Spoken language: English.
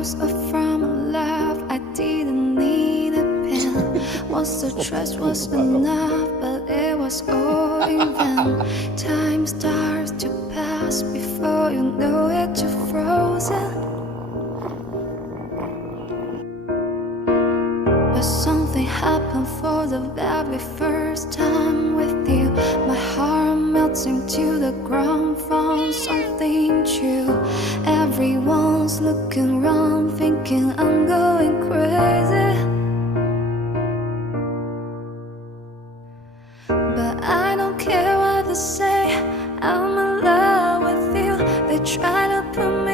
overdose from a love I didn't need a pen. Once the trust was enough, but it was all in vain. Time starts to pass before you know it, you're frozen. But something happened for the very first time with you. My heart melting to the ground, found something true. Everyone's looking around, thinking I'm going crazy. But I don't care what they say, I'm in love with you. They try to put me